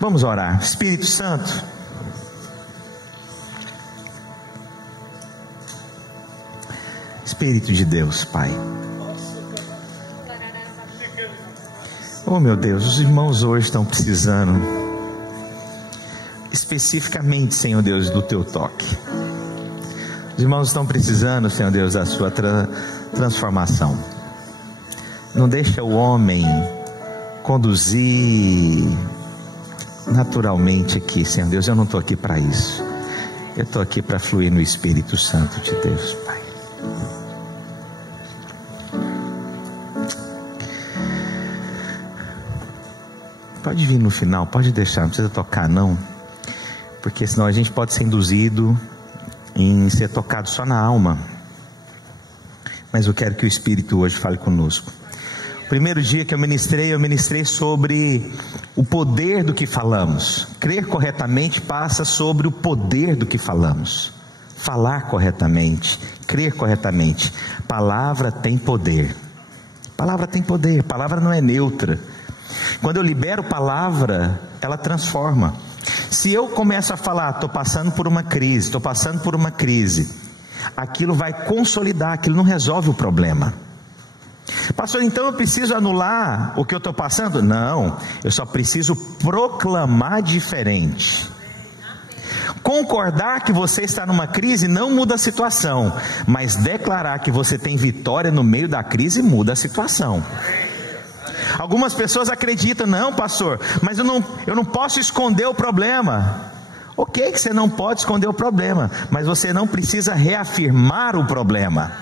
Vamos orar. Espírito Santo, Espírito de Deus, Pai. Oh meu Deus, os irmãos hoje estão precisando especificamente, Senhor Deus, do Teu toque. Os irmãos estão precisando, Senhor Deus, da Sua transformação. Não deixa o homem conduzir naturalmente aqui, Senhor Deus. Eu não estou aqui para isso. Eu estou aqui para fluir no Espírito Santo de Deus, Pai. Pode vir no final, pode deixar, não precisa tocar não, porque senão a gente pode ser induzido em ser tocado só na alma. Mas eu quero que o Espírito hoje fale conosco. O primeiro dia que eu ministrei sobre o poder do que falamos. Crer corretamente passa sobre o poder do que falamos. Falar corretamente, crer corretamente. Palavra tem poder. Palavra tem poder, palavra não é neutra. Quando eu libero palavra, ela transforma. Se eu começo a falar, estou passando por uma crise, aquilo vai consolidar, aquilo não resolve o problema. Pastor, então eu preciso anular o que eu estou passando? Não, eu só preciso proclamar diferente. Concordar que você está numa crise não muda a situação, mas declarar que você tem vitória no meio da crise muda a situação. Algumas pessoas acreditam, não pastor, mas eu não posso esconder o problema. Ok, que você não pode esconder o problema, mas você não precisa reafirmar o problema.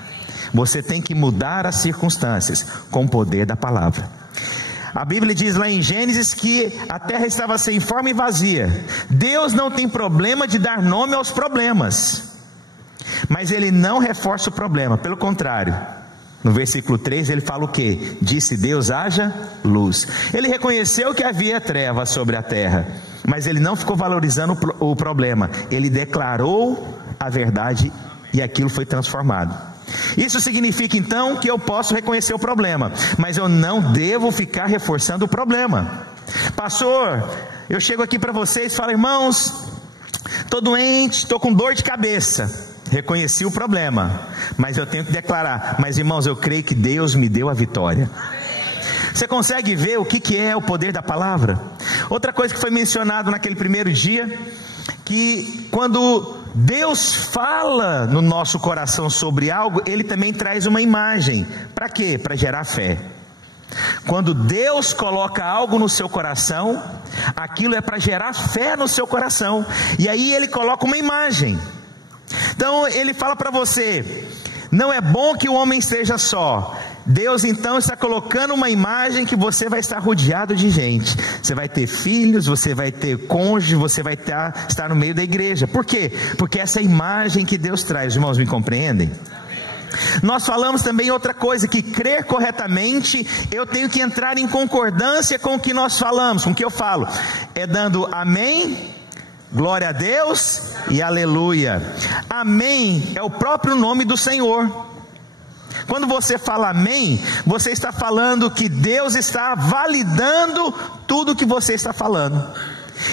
Você tem que mudar as circunstâncias com o poder da palavra. A Bíblia diz lá em Gênesis que a terra estava sem forma e vazia. Deus não tem problema de dar nome aos problemas, mas Ele não reforça o problema, pelo contrário. No versículo 3 ele fala o que? Disse Deus, haja luz. Ele reconheceu que havia trevas sobre a terra, mas ele não ficou valorizando o problema. Ele declarou a verdade e aquilo foi transformado. Isso significa então que eu posso reconhecer o problema, mas eu não devo ficar reforçando o problema. Pastor, eu chego aqui para vocês e falo, irmãos, estou doente, estou com dor de cabeça. Reconheci o problema, mas eu tenho que declarar, mas irmãos, eu creio que Deus me deu a vitória. Você consegue ver o que é o poder da palavra? Outra coisa que foi mencionado naquele primeiro dia, que quando Deus fala no nosso coração sobre algo, Ele também traz uma imagem. Para quê? Para gerar fé. Quando Deus coloca algo no seu coração, aquilo é para gerar fé no seu coração, e aí Ele coloca uma imagem. Então Ele fala para você, não é bom que o homem esteja só. Deus então está colocando uma imagem que você vai estar rodeado de gente. Você vai ter filhos, você vai ter cônjuge, você vai estar no meio da igreja. Por quê? Porque essa é a imagem que Deus traz. Os irmãos me compreendem? Nós falamos também outra coisa, que crer corretamente, eu tenho que entrar em concordância com o que nós falamos, com o que eu falo. É dando amém, glória a Deus e aleluia. Amém é o próprio nome do Senhor. Quando você fala amém, você está falando que Deus está validando tudo que você está falando.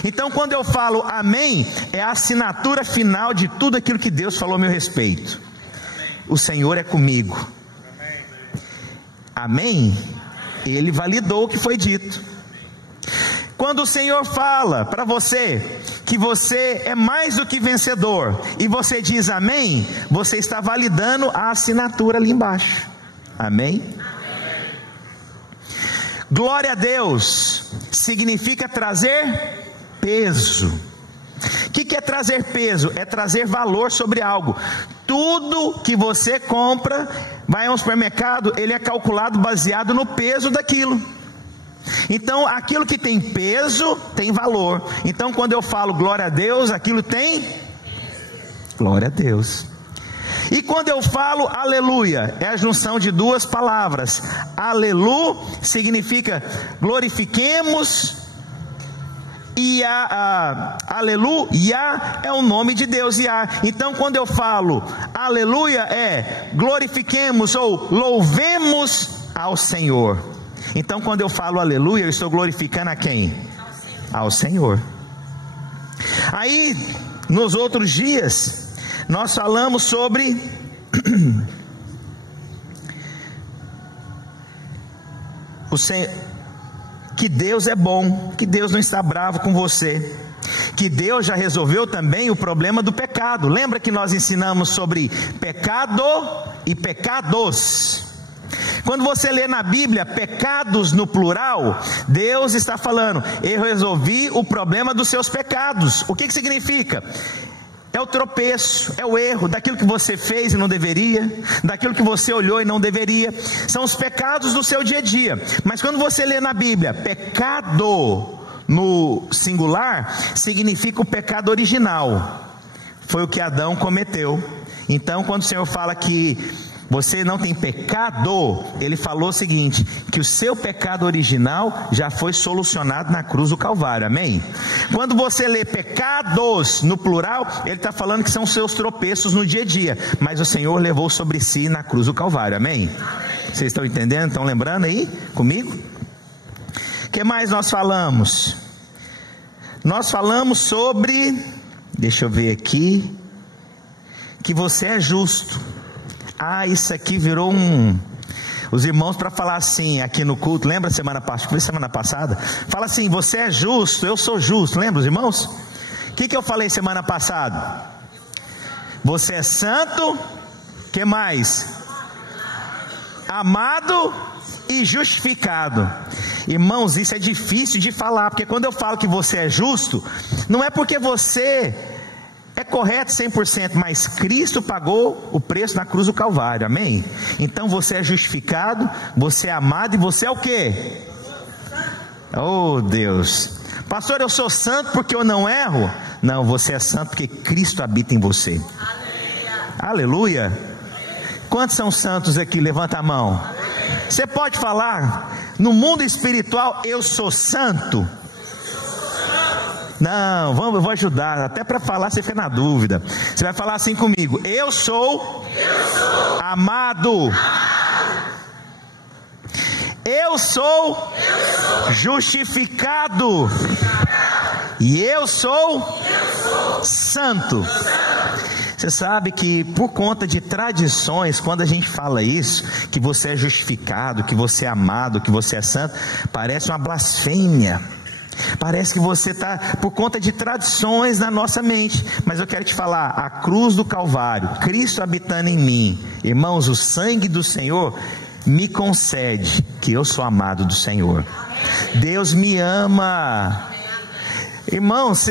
Então quando eu falo amém, é a assinatura final de tudo aquilo que Deus falou a meu respeito. O Senhor é comigo. Amém? Ele validou o que foi dito. Quando o Senhor fala para você que você é mais do que vencedor, e você diz amém, você está validando a assinatura ali embaixo. Amém? Glória a Deus significa trazer peso. O que é trazer peso? É trazer valor sobre algo. Tudo que você compra, vai ao supermercado, ele é calculado baseado no peso daquilo. Então aquilo que tem peso tem valor. Então quando eu falo glória a Deus, aquilo tem glória a Deus. E quando eu falo aleluia, é a junção de duas palavras. Alelu significa glorifiquemos, e aleluia é o nome de Deus, Yah. Então quando eu falo aleluia, é glorifiquemos ou louvemos ao Senhor. Então quando eu falo aleluia, eu estou glorificando a quem? ao Senhor. Aí, nos outros dias, nós falamos sobre que Deus é bom, que Deus não está bravo com você, que Deus já resolveu também o problema do pecado. Lembra que nós ensinamos sobre pecado e pecados? Quando você lê na Bíblia pecados no plural, Deus está falando: eu resolvi o problema dos seus pecados. O que significa? É o tropeço, é o erro, daquilo que você fez e não deveria, daquilo que você olhou e não deveria. São os pecados do seu dia a dia. Mas quando você lê na Bíblia pecado no singular, significa o pecado original. Foi o que Adão cometeu. Então, quando o Senhor fala que você não tem pecado, Ele falou o seguinte: que o seu pecado original já foi solucionado na cruz do Calvário, amém? Quando você lê pecados no plural, Ele está falando que são os seus tropeços no dia a dia, mas o Senhor levou sobre si na cruz do Calvário, amém? Vocês estão entendendo? Estão lembrando aí comigo? O que mais nós falamos? Nós falamos sobre, deixa eu ver aqui, que você é justo. Isso aqui virou os irmãos para falar assim aqui no culto. Lembra semana passada? Fala assim: você é justo, eu sou justo. Lembra os irmãos? O que eu falei semana passada? Você é santo, que mais? Amado e justificado. Irmãos, isso é difícil de falar, porque quando eu falo que você é justo, não é porque você é correto 100%, mas Cristo pagou o preço na cruz do Calvário, amém? Então você é justificado, você é amado e você é o quê? Oh Deus, pastor, eu sou santo porque eu não erro? Não, você é santo porque Cristo habita em você. Aleluia. Quantos são santos aqui? Levanta a mão. Você pode falar no mundo espiritual: eu sou santo? Não, eu vou ajudar, até para falar você fica na dúvida. Você vai falar assim comigo: eu sou amado. Eu sou justificado. E eu sou santo. Você sabe que por conta de tradições, quando a gente fala isso, que você é justificado, que você é amado, que você é santo, parece uma blasfêmia. Parece que você está por conta de tradições na nossa mente. Mas eu quero te falar: a cruz do Calvário, Cristo habitando em mim, irmãos, o sangue do Senhor me concede que eu sou amado do Senhor. Deus me ama. Irmãos,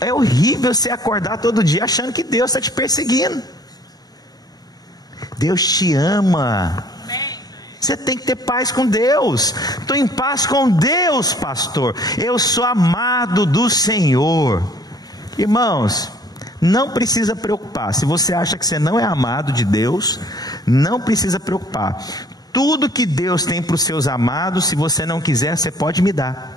é horrível você acordar todo dia achando que Deus está te perseguindo. Deus te ama. Você tem que ter paz com Deus. Estou em paz com Deus, pastor. Eu sou amado do Senhor. Irmãos, não precisa preocupar. Se você acha que você não é amado de Deus, não precisa preocupar. Tudo que Deus tem para os seus amados, se você não quiser, você pode me dar.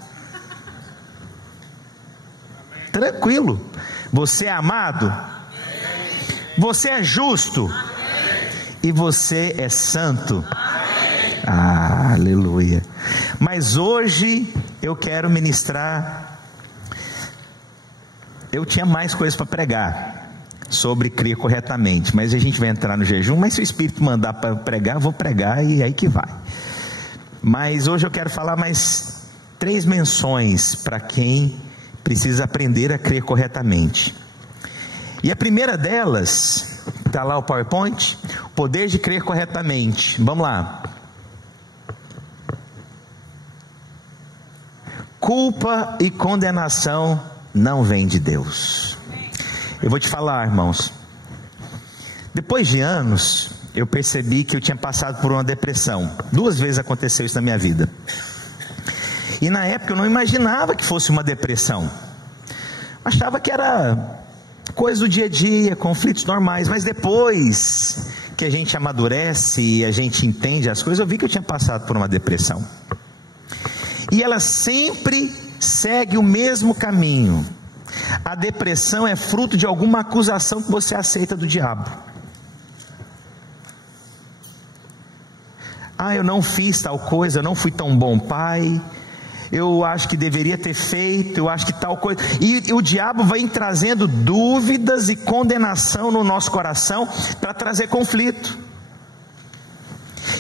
Tranquilo. Você é amado? Você é justo? E você é santo? Aleluia. Mas hoje eu quero ministrar. Eu tinha mais coisas para pregar sobre crer corretamente, mas a gente vai entrar no jejum. Mas se o Espírito mandar para pregar, eu vou pregar e aí que vai. Mas hoje eu quero falar mais 3 menções para quem precisa aprender a crer corretamente. E a primeira delas, está lá o PowerPoint, o poder de crer corretamente. Vamos lá. Culpa e condenação não vem de Deus. Eu vou te falar, irmãos, depois de anos, eu percebi que eu tinha passado por uma depressão. 2 vezes aconteceu isso na minha vida. E na época eu não imaginava que fosse uma depressão. Achava que era coisa do dia a dia, conflitos normais. Mas depois que a gente amadurece e a gente entende as coisas, eu vi que eu tinha passado por uma depressão. E ela sempre segue o mesmo caminho. A depressão é fruto de alguma acusação que você aceita do diabo. Eu não fiz tal coisa, eu não fui tão bom pai, eu acho que deveria ter feito, eu acho que tal coisa, e o diabo vai trazendo dúvidas e condenação no nosso coração, para trazer conflito,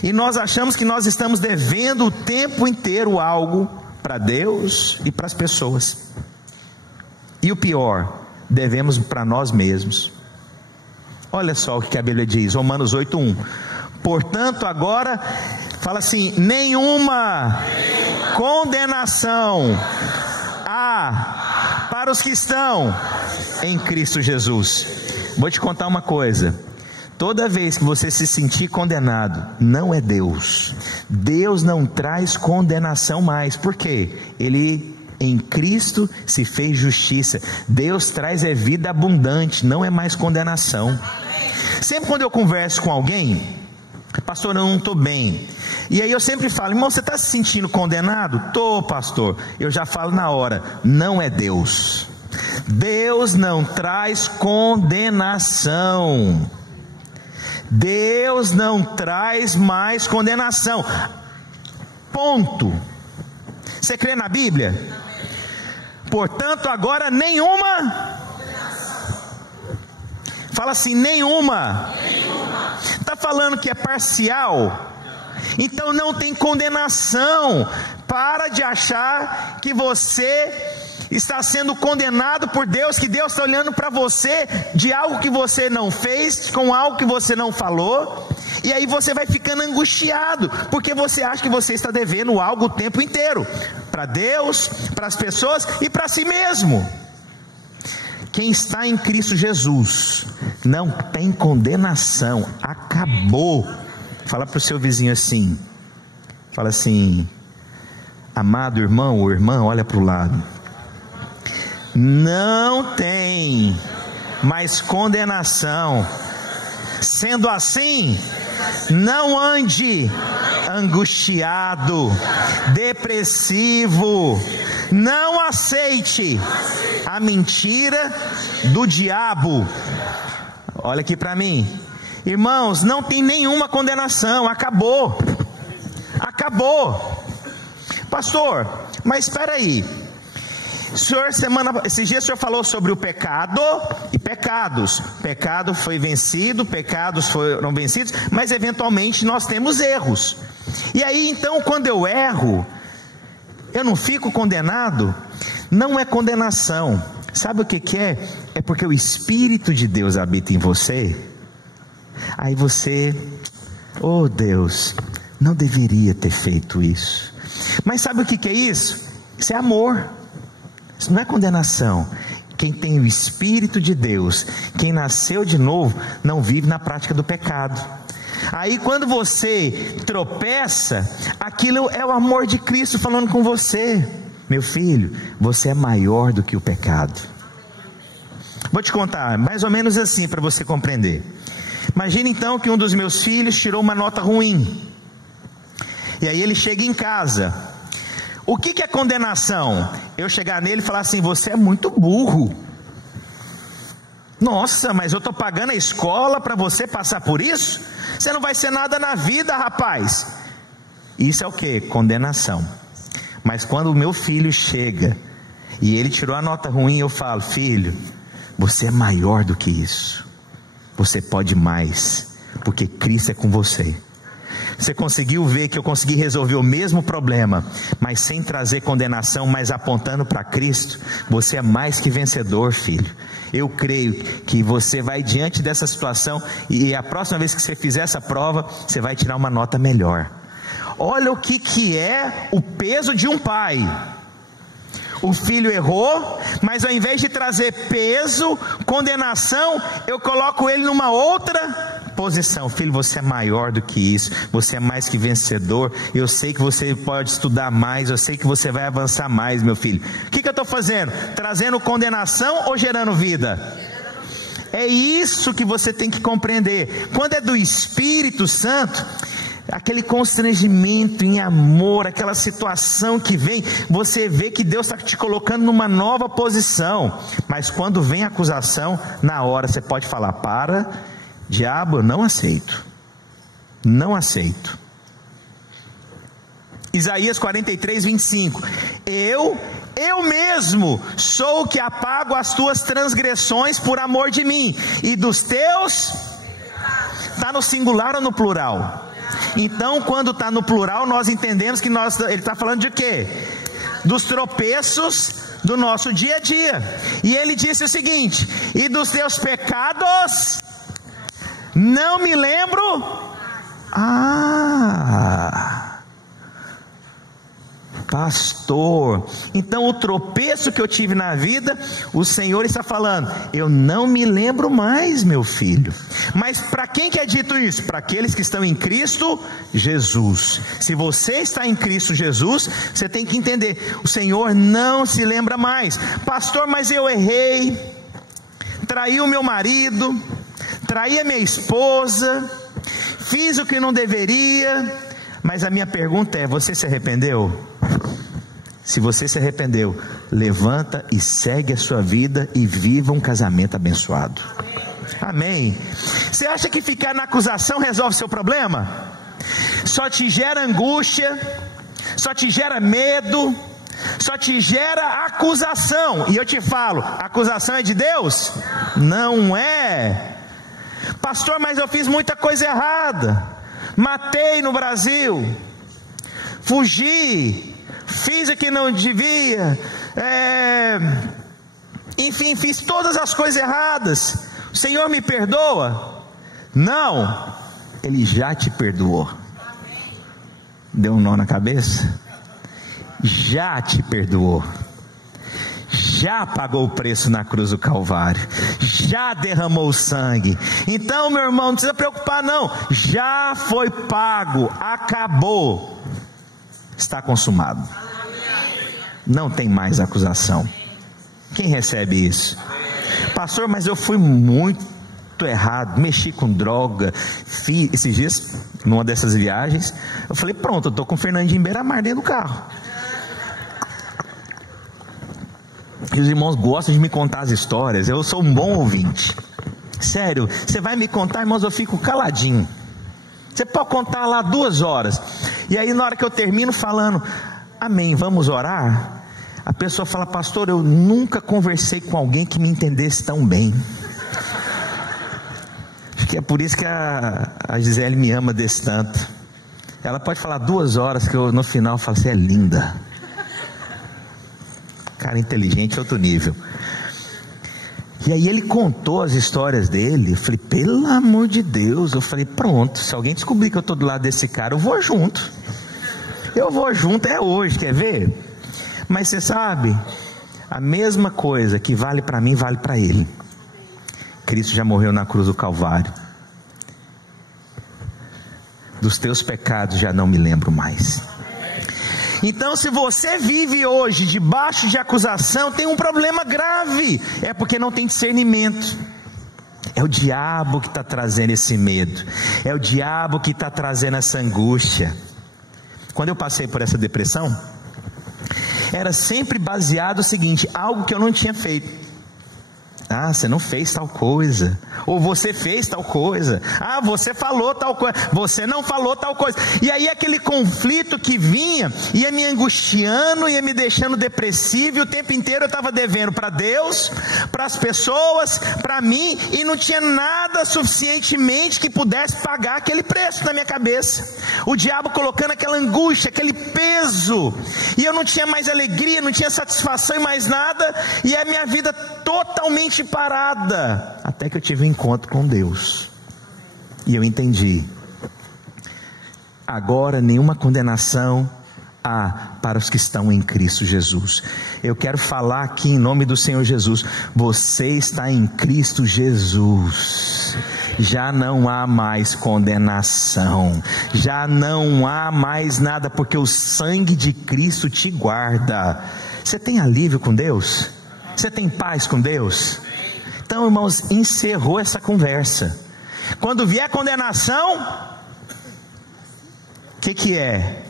e nós achamos que nós estamos devendo o tempo inteiro algo para Deus e para as pessoas, e o pior, devemos para nós mesmos. Olha só o que a Bíblia diz, Romanos 8:1, portanto agora, fala assim, nenhuma condenação há para os que estão em Cristo Jesus. Vou te contar uma coisa, toda vez que você se sentir condenado, não é Deus. Deus não traz condenação mais, por quê? Ele em Cristo se fez justiça. Deus traz vida abundante, não é mais condenação. Sempre quando eu converso com alguém, pastor, eu não estou bem, e aí eu sempre falo, irmão, você está se sentindo condenado? Estou, pastor. Eu já falo na hora, não é Deus. Deus não traz condenação. Deus não traz mais condenação. Ponto. Você crê na Bíblia? Portanto, agora nenhuma. Fala assim, nenhuma. Está falando que é parcial? Então não tem condenação. Para de achar que você está sendo condenado por Deus, que Deus está olhando para você de algo que você não fez, com algo que você não falou, e aí você vai ficando angustiado, porque você acha que você está devendo algo o tempo inteiro, para Deus, para as pessoas e para si mesmo. Quem está em Cristo Jesus não tem condenação, acabou. Fala para o seu vizinho assim, fala assim, amado irmão ou irmã, olha para o lado, não tem mais condenação. Sendo assim, não ande angustiado, depressivo, não aceite a mentira do diabo. Olha aqui para mim, irmãos, não tem nenhuma condenação, acabou, pastor, mas espera aí, senhor, esses dias o senhor falou sobre o pecado e pecados. Pecado foi vencido, pecados foram vencidos, mas eventualmente nós temos erros. E aí então, quando eu erro, eu não fico condenado? Não é condenação. Sabe o que é? É porque o Espírito de Deus habita em você. Aí você, oh Deus, não deveria ter feito isso. Mas sabe o que é isso? Isso é amor. Isso não é condenação. Quem tem o Espírito de Deus, quem nasceu de novo, não vive na prática do pecado. Aí quando você tropeça, aquilo é o amor de Cristo falando com você. Meu filho, você é maior do que o pecado. Vou te contar, mais ou menos assim, para você compreender. Imagina então que um dos meus filhos tirou uma nota ruim, e aí ele chega em casa. O que é condenação? Eu chegar nele e falar assim, você é muito burro. Nossa, mas eu estou pagando a escola para você passar por isso? Você não vai ser nada na vida, rapaz. Isso é o que? Condenação. Mas quando o meu filho chega e ele tirou a nota ruim, eu falo, filho, você é maior do que isso. Você pode mais, porque Cristo é com você. Você conseguiu ver que eu consegui resolver o mesmo problema, mas sem trazer condenação, mas apontando para Cristo. Você é mais que vencedor, filho. Eu creio que você vai diante dessa situação, e a próxima vez que você fizer essa prova, você vai tirar uma nota melhor. Olha o que é o peso de um pai. O filho errou, mas ao invés de trazer peso, condenação, eu coloco ele numa outra posição. Filho, você é maior do que isso, você é mais que vencedor. Eu sei que você pode estudar mais, eu sei que você vai avançar mais, meu filho. O que eu estou fazendo? Trazendo condenação ou gerando vida? É isso que você tem que compreender. Quando é do Espírito Santo, aquele constrangimento em amor, aquela situação que vem, você vê que Deus está te colocando numa nova posição. Mas quando vem a acusação, na hora você pode falar, para, diabo, eu não aceito, não aceito. Isaías 43, 25. Eu mesmo sou o que apago as tuas transgressões por amor de mim, e dos teus, está no singular ou no plural? Então, quando está no plural, nós entendemos que ele está falando de quê? Dos tropeços do nosso dia a dia. E ele disse o seguinte: e dos teus pecados não me lembro. Pastor, então o tropeço que eu tive na vida, o Senhor está falando, eu não me lembro mais, meu filho. Mas para quem que é dito isso? Para aqueles que estão em Cristo Jesus. Se você está em Cristo Jesus, você tem que entender, o Senhor não se lembra mais. Pastor, mas eu errei, traí o meu marido, traí a minha esposa, fiz o que não deveria. Mas a minha pergunta é, você se arrependeu? Se você se arrependeu, levanta e segue a sua vida e viva um casamento abençoado. Amém. Você acha que ficar na acusação resolve seu problema? Só te gera angústia, só te gera medo, só te gera acusação. E eu te falo, a acusação é de Deus? Não é. Pastor, mas eu fiz muita coisa errada. Matei no Brasil, fugi, fiz o que não devia, enfim, fiz todas as coisas erradas. O Senhor me perdoa? Não, Ele já te perdoou. Deu um nó na cabeça? Já te perdoou, já pagou o preço na cruz do Calvário, já derramou o sangue. Então, meu irmão, não precisa preocupar não, já foi pago, acabou, está consumado, não tem mais acusação. Quem recebe isso? Pastor, mas eu fui muito errado, mexi com droga, esses dias, numa dessas viagens, eu falei, pronto, eu estou com o Fernandinho Beiramar dentro do carro. Os irmãos gostam de me contar as histórias, eu sou um bom ouvinte, sério, você vai me contar, irmãos, eu fico caladinho. Você pode contar lá 2 horas, e aí na hora que eu termino falando, amém, vamos orar, a pessoa fala, pastor, eu nunca conversei com alguém que me entendesse tão bem. Acho que é por isso que a Gisele me ama desse tanto. Ela pode falar 2 horas, que eu no final falo, você é linda. Cara inteligente, outro nível. E aí ele contou as histórias dele. Eu falei, pelo amor de Deus. Eu falei, pronto, se alguém descobrir que eu estou do lado desse cara, eu vou junto. Eu vou junto, é hoje, quer ver? Mas você sabe, a mesma coisa que vale para mim, vale para ele. Cristo já morreu na cruz do Calvário. Dos teus pecados já não me lembro mais. Então, se você vive hoje debaixo de acusação, tem um problema grave, é porque não tem discernimento. É o diabo que está trazendo esse medo, é o diabo que está trazendo essa angústia. Quando eu passei por essa depressão, era sempre baseado no seguinte, algo que eu não tinha feito. Ah, você não fez tal coisa, ou você fez tal coisa, ah, você falou tal coisa, você não falou tal coisa, e aí aquele conflito que vinha, ia me angustiando, ia me deixando depressivo, e o tempo inteiro eu estava devendo para Deus, para as pessoas, para mim, e não tinha nada suficientemente que pudesse pagar aquele preço na minha cabeça, o diabo colocando aquela angústia, aquele peso, e eu não tinha mais alegria, não tinha satisfação em mais nada, e a minha vida totalmente parada, até que eu tive um encontro com Deus, e eu entendi, agora nenhuma condenação há para os que estão em Cristo Jesus. Eu quero falar aqui em nome do Senhor Jesus, você está em Cristo Jesus, já não há mais condenação, já não há mais nada, porque o sangue de Cristo te guarda. Você tem alívio com Deus? Você tem paz com Deus? Então, irmãos, encerrou essa conversa. Quando vier condenação, o que é?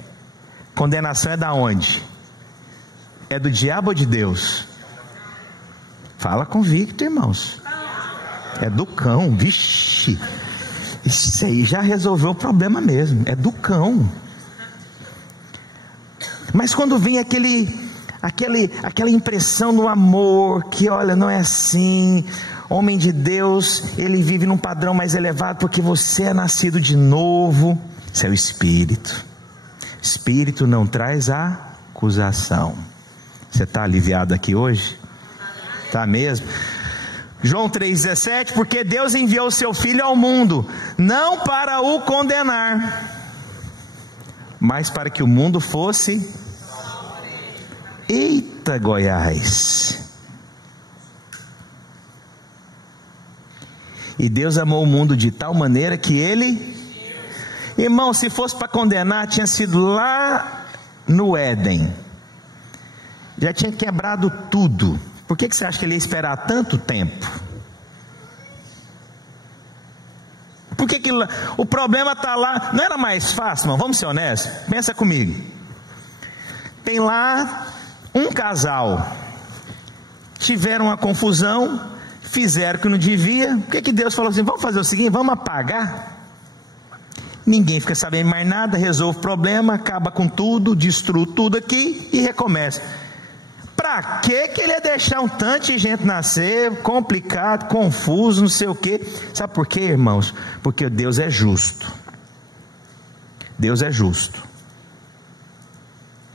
Condenação é da onde? É do diabo ou de Deus? Fala convicto, irmãos. É do cão, vixe. Isso aí já resolveu o problema mesmo. É do cão. Mas quando vem aquela impressão no amor, que olha, não é assim, homem de Deus, ele vive num padrão mais elevado, porque você é nascido de novo. Isso é o Espírito. Espírito não traz acusação. Você está aliviado aqui hoje? Está mesmo? João 3,17, porque Deus enviou o seu Filho ao mundo, não para o condenar, mas para que o mundo fosse... Eita Goiás! E Deus amou o mundo de tal maneira que Ele... Irmão, se fosse para condenar, tinha sido lá no Éden. Já tinha quebrado tudo. Por que você acha que Ele ia esperar tanto tempo? Por que o problema está lá? Não era mais fácil, irmão? Vamos ser honestos? Pensa comigo. Tem lá um casal, tiveram uma confusão, fizeram o que não devia. O que Deus falou assim? Vamos fazer o seguinte, vamos apagar. Ninguém fica sabendo mais nada, resolve o problema, acaba com tudo, destrua tudo aqui e recomeça. Para que Ele ia deixar um tanto de gente nascer, complicado, confuso, não sei o que? Sabe por quê, irmãos? Porque Deus é justo. Deus é justo.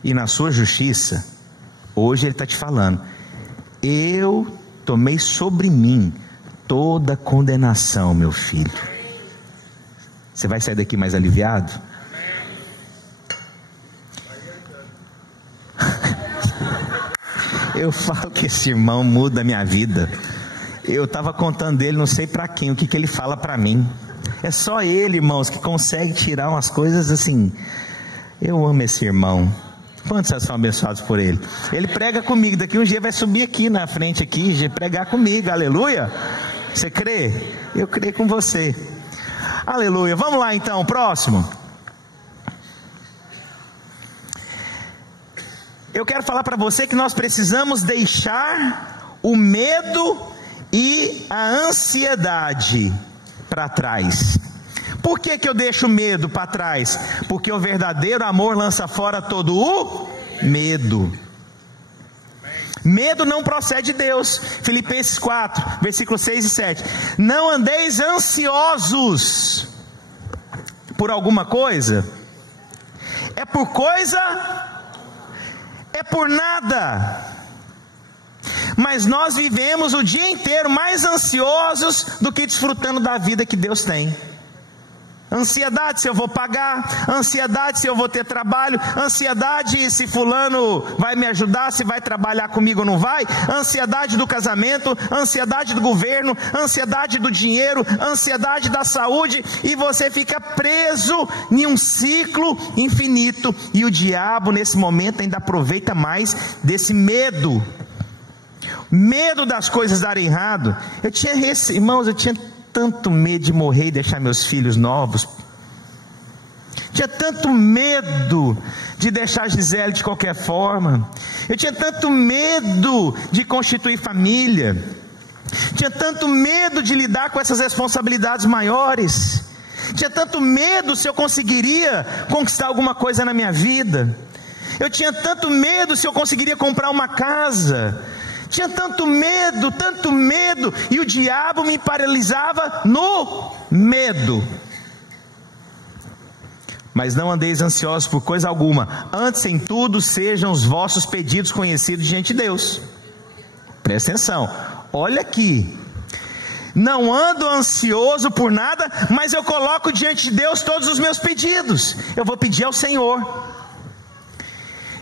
E na sua justiça, hoje Ele está te falando: eu tomei sobre mim toda condenação, meu filho. Você vai sair daqui mais aliviado? Eu falo que esse irmão muda a minha vida. Eu estava contando dele, não sei para quem, o que ele fala para mim. É só ele, irmãos, que consegue tirar umas coisas assim. Eu amo esse irmão. Quantos vocês são abençoados por ele? Ele prega comigo, daqui um dia vai subir aqui na frente aqui, pregar comigo, aleluia. Você crê? Eu creio com você. Aleluia. Vamos lá então, próximo. Eu quero falar para você que nós precisamos deixar o medo e a ansiedade para trás. Por que eu deixo o medo para trás? Porque o verdadeiro amor lança fora todo o medo. Medo não procede de Deus. Filipenses 4, versículos 6 e 7. Não andeis ansiosos por alguma coisa. É por coisa... É por nada. Mas nós vivemos o dia inteiro mais ansiosos do que desfrutando da vida que Deus tem. Ansiedade se eu vou pagar, ansiedade se eu vou ter trabalho, ansiedade se fulano vai me ajudar, se vai trabalhar comigo ou não vai, ansiedade do casamento, ansiedade do governo, ansiedade do dinheiro, ansiedade da saúde, e você fica preso em um ciclo infinito, e o diabo nesse momento ainda aproveita mais desse medo das coisas darem errado. Irmãos, eu tinha tanto medo de morrer e deixar meus filhos novos. Tinha tanto medo de deixar Gisele de qualquer forma. Eu tinha tanto medo de constituir família. Tinha tanto medo de lidar com essas responsabilidades maiores. Tinha tanto medo se eu conseguiria conquistar alguma coisa na minha vida. Eu tinha tanto medo se eu conseguiria comprar uma casa. Tinha tanto medo, e o diabo me paralisava no medo. Mas não andeis ansiosos por coisa alguma, antes em tudo sejam os vossos pedidos conhecidos diante de Deus. Presta atenção, olha aqui. Não ando ansioso por nada, mas eu coloco diante de Deus todos os meus pedidos. Eu vou pedir ao Senhor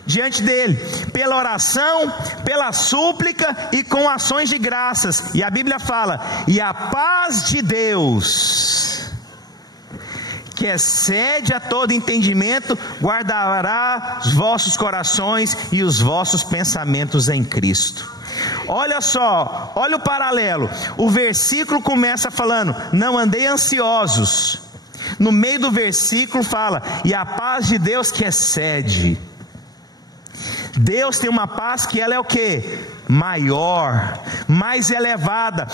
diante dele, pela oração, pela súplica e com ações de graças. E a Bíblia fala: e a paz de Deus, que excede a todo entendimento, guardará os vossos corações e os vossos pensamentos em Cristo. Olha só, olha o paralelo. O versículo começa falando: não andei ansiosos. No meio do versículo fala: e a paz de Deus que excede. Deus tem uma paz que ela é o quê? Maior, mais elevada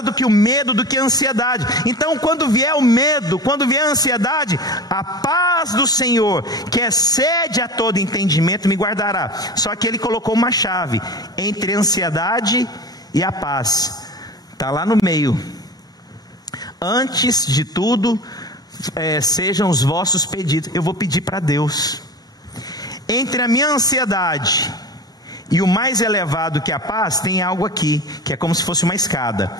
do que o medo, do que a ansiedade. Então quando vier o medo, quando vier a ansiedade, a paz do Senhor, que excede a todo entendimento, me guardará. Só que ele colocou uma chave entre a ansiedade e a paz, está lá no meio. Antes de tudo, sejam os vossos pedidos. Eu vou pedir para Deus. Entre a minha ansiedade e o mais elevado que a paz, tem algo aqui, que é como se fosse uma escada.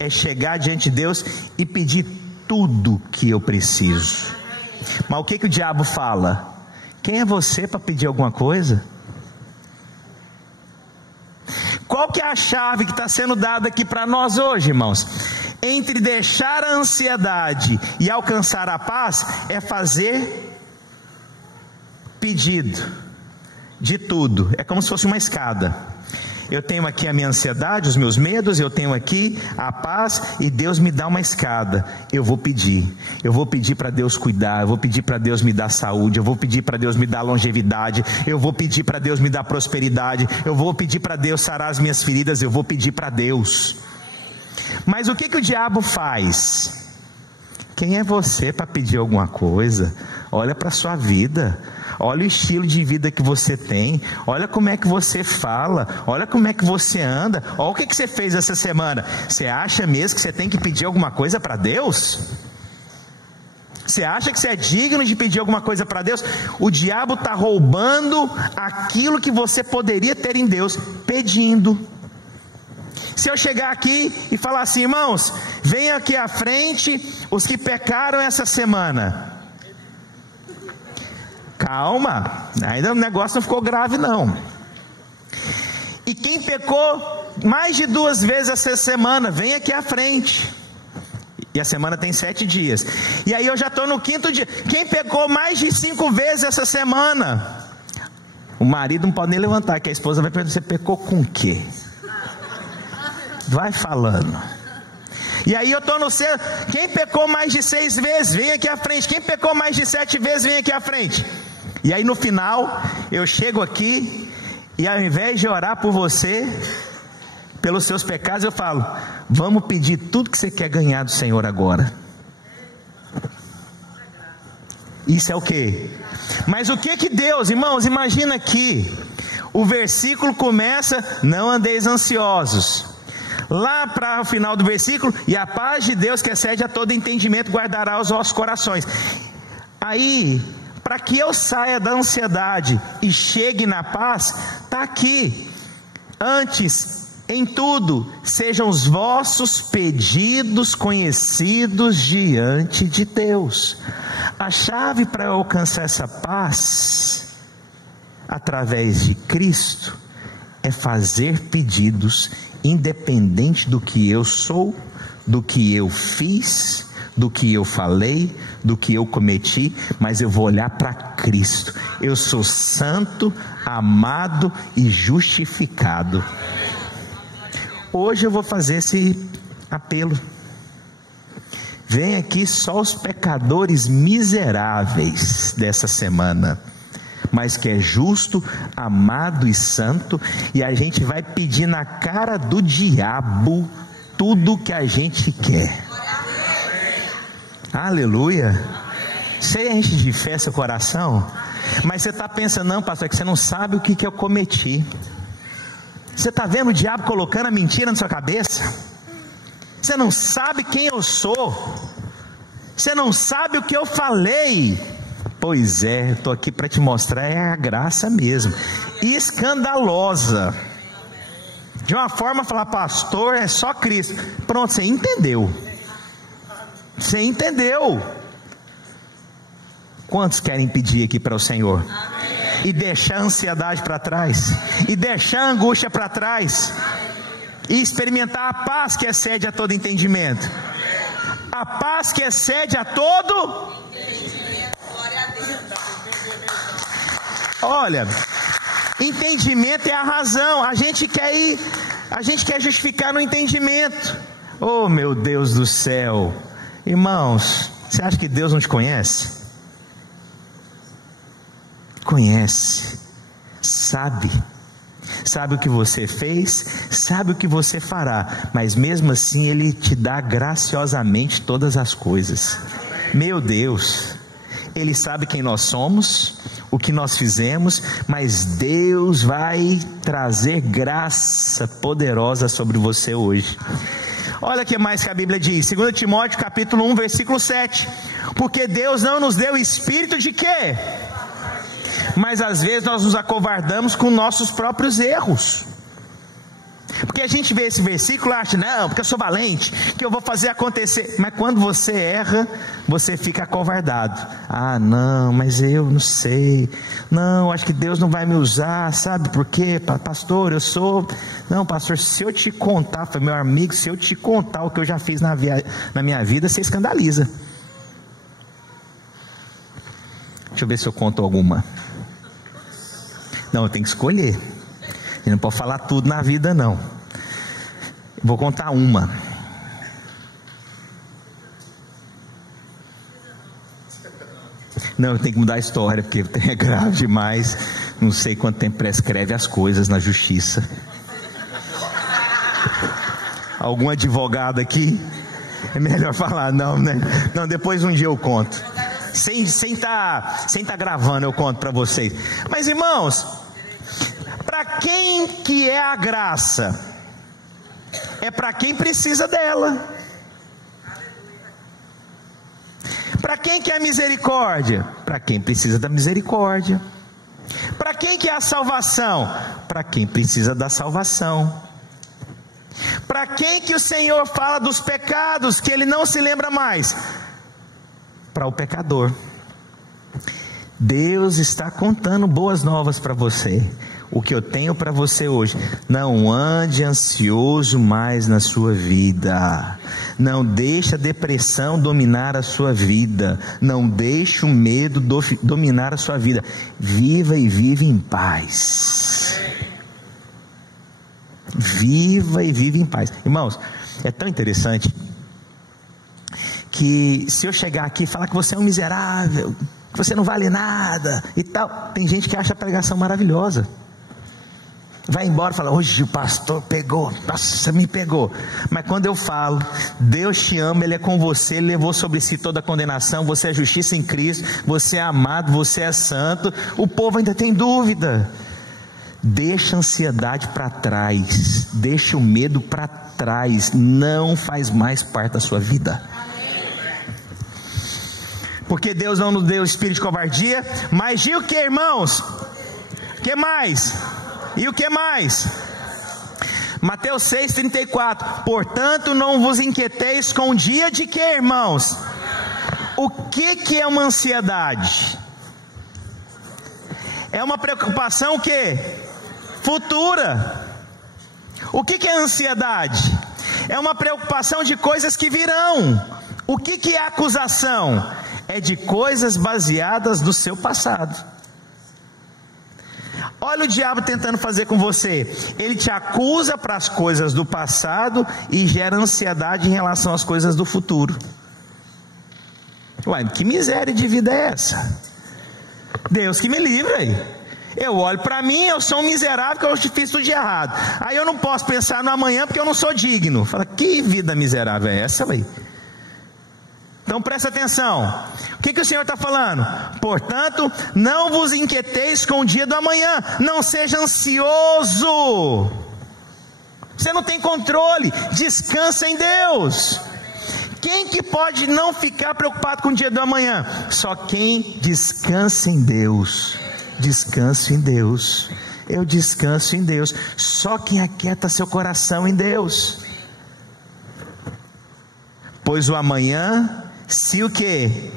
É chegar diante de Deus e pedir tudo que eu preciso. Mas o que o diabo fala? Quem é você para pedir alguma coisa? Qual que é a chave que está sendo dada aqui para nós hoje, irmãos? Entre deixar a ansiedade e alcançar a paz, é fazer pedido de tudo. É como se fosse uma escada. Eu tenho aqui a minha ansiedade, os meus medos, eu tenho aqui a paz, e Deus me dá uma escada. Eu vou pedir para Deus cuidar, eu vou pedir para Deus me dar saúde, eu vou pedir para Deus me dar longevidade, eu vou pedir para Deus me dar prosperidade, eu vou pedir para Deus sarar as minhas feridas, eu vou pedir para Deus. Mas o que o diabo faz? Quem é você para pedir alguma coisa? Olha para a sua vida, olha o estilo de vida que você tem, olha como é que você fala, olha como é que você anda, olha o que você fez essa semana. Você acha mesmo que você tem que pedir alguma coisa para Deus? Você acha que você é digno de pedir alguma coisa para Deus? O diabo está roubando aquilo que você poderia ter em Deus, pedindo. Se eu chegar aqui e falar assim: irmãos, venham aqui à frente os que pecaram essa semana. Calma, ainda o negócio não ficou grave não. E quem pecou mais de 2 vezes essa semana, vem aqui à frente. E a semana tem 7 dias. E aí eu já estou no 5º dia. Quem pecou mais de 5 vezes essa semana? O marido não pode nem levantar, que a esposa vai perguntar: você pecou com o quê? Vai falando. E aí eu estou no céu. Quem pecou mais de 6 vezes, vem aqui à frente. Quem pecou mais de 7 vezes, vem aqui à frente. E aí no final, eu chego aqui, e ao invés de orar por você, pelos seus pecados, eu falo: vamos pedir tudo que você quer ganhar do Senhor agora. Isso é o que? Mas o que Deus, irmãos, imagina aqui, o versículo começa: não andeis ansiosos. Lá para o final do versículo: e a paz de Deus, que excede a todo entendimento, guardará os vossos corações. Aí, para que eu saia da ansiedade e chegue na paz, está aqui: antes, em tudo, sejam os vossos pedidos conhecidos diante de Deus. A chave para alcançar essa paz, através de Cristo, é fazer pedidos, independente do que eu sou, do que eu fiz, do que eu falei, do que eu cometi, mas eu vou olhar para Cristo. Eu sou santo, amado e justificado. Hoje eu vou fazer esse apelo. Vem aqui só os pecadores miseráveis dessa semana, mas que é justo, amado e santo, e a gente vai pedir na cara do diabo tudo que a gente quer. Aleluia. Você enche de fé seu coração, mas você está pensando: não, pastor, é que você não sabe o que eu cometi. Você está vendo o diabo colocando a mentira na sua cabeça? Você não sabe quem eu sou, você não sabe o que eu falei. Pois é, eu estou aqui para te mostrar, é a graça mesmo, escandalosa. De uma forma, falar: pastor, é só Cristo. Pronto, você entendeu. Você entendeu. Quantos querem pedir aqui para o Senhor? Amém. E deixar a ansiedade para trás, e deixar a angústia para trás, e experimentar a paz que excede a todo entendimento. A paz que excede a todo. Olha, entendimento é a razão. A gente quer justificar no entendimento. Oh, meu Deus do céu. Irmãos, você acha que Deus não te conhece? Conhece. sabe o que você fez, sabe o que você fará, mas mesmo assim Ele te dá graciosamente todas as coisas. Meu Deus, Ele sabe quem nós somos, o que nós fizemos, mas Deus vai trazer graça poderosa sobre você hoje. Olha o que mais que a Bíblia diz, 2 Timóteo capítulo 1, versículo 7, porque Deus não nos deu espírito de quê? Mas às vezes nós nos acovardamos com nossos próprios erros, porque a gente vê esse versículo e acha, não, porque eu sou valente, que eu vou fazer acontecer, mas quando você erra, você fica acovardado. Ah não, mas eu não sei, não, acho que Deus não vai me usar, sabe por quê? Pastor, não pastor, se eu te contar, meu amigo, se eu te contar o que eu já fiz na minha vida, você escandaliza. Deixa eu ver se eu conto alguma. Não, eu tenho que escolher. Eu não posso falar tudo na vida não. Vou contar uma. Não, eu tenho que mudar a história, porque é grave demais. Não sei quanto tempo prescreve as coisas na justiça. Algum advogado aqui? É melhor falar não, né? Não, depois um dia eu conto. Sem tá gravando eu conto para vocês. Mas irmãos, para quem que é a graça? É para quem precisa dela. Para quem que é a misericórdia? Para quem precisa da misericórdia. Para quem que é a salvação? Para quem precisa da salvação. Para quem que o Senhor fala dos pecados que Ele não se lembra mais? Para o pecador. Deus está contando boas novas para você. O que eu tenho para você hoje: não ande ansioso mais na sua vida, não deixe a depressão dominar a sua vida, não deixe o medo dominar a sua vida. Viva e vive em paz. Viva e vive em paz. Irmãos, é tão interessante que se eu chegar aqui e falar que você é um miserável, que você não vale nada e tal, tem gente que acha a pregação maravilhosa, vai embora e fala, hoje o pastor pegou, nossa, me pegou. Mas quando eu falo, Deus te ama, Ele é com você, Ele levou sobre si toda a condenação, você é justiça em Cristo, você é amado, você é santo, o povo ainda tem dúvida. Deixa a ansiedade para trás, deixa o medo para trás, não faz mais parte da sua vida. Porque Deus não nos deu espírito de covardia, mas de o que, irmãos? O que mais? E o que mais? Mateus 6,34. Portanto, não vos inquieteis com o dia de quê, irmãos? O que é uma ansiedade? É uma preocupação que? Futura. O que é ansiedade? É uma preocupação de coisas que virão. O que é acusação? É de coisas baseadas no seu passado. Olha o diabo tentando fazer com você. Ele te acusa para as coisas do passado e gera ansiedade em relação às coisas do futuro. Ué, que miséria de vida é essa? Deus que me livre aí. Eu olho para mim, eu sou um miserável que eu fiz tudo de errado. Aí eu não posso pensar no amanhã porque eu não sou digno. Fala, que vida miserável é essa, velho? Então presta atenção. O que o Senhor está falando? Portanto, não vos inquieteis com o dia do amanhã. Não seja ansioso. Você não tem controle. Descansa em Deus. Quem que pode não ficar preocupado com o dia do amanhã? Só quem descansa em Deus. Descanso em Deus. Eu descanso em Deus. Só quem aquieta seu coração em Deus. Pois o amanhã, se o que?